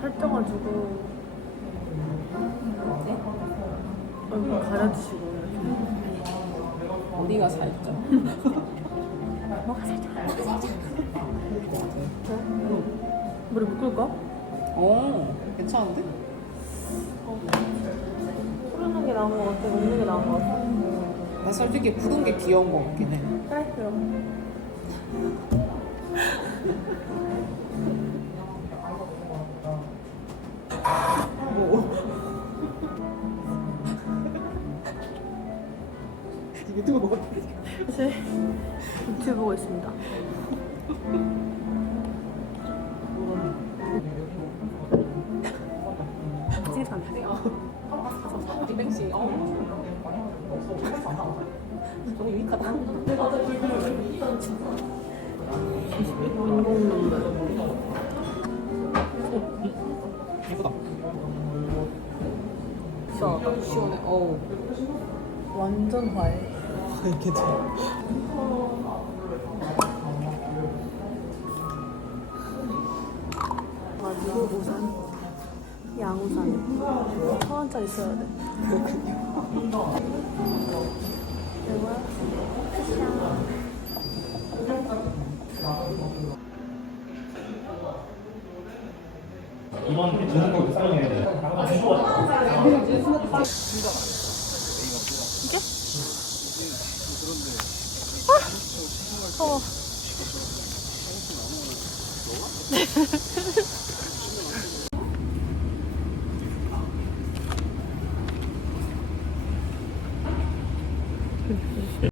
살쪄가지고 얼굴 가려주시고 어디가 살쪄? 뭐가 살쪄 뭐가 살쪄 머리 묶을까? 어, 괜찮은데? 푸르는 게 나은 것 같아 먹는 게 나은 것 같아 나 솔직히 푸른 게 귀여운 것 같긴 해. 그래 그럼 유튜브 먹어. 사실 유튜브 보고 있습니다. 너무 유익하다. 인공 눈물. 시원하다 시원해. 어우. 완전 화해 괜찮아. 가지고 우산 양우산 천 원짜리 있어야 돼 이거야? 이번 전국을 사용해야 돼. 이게? 아! 어.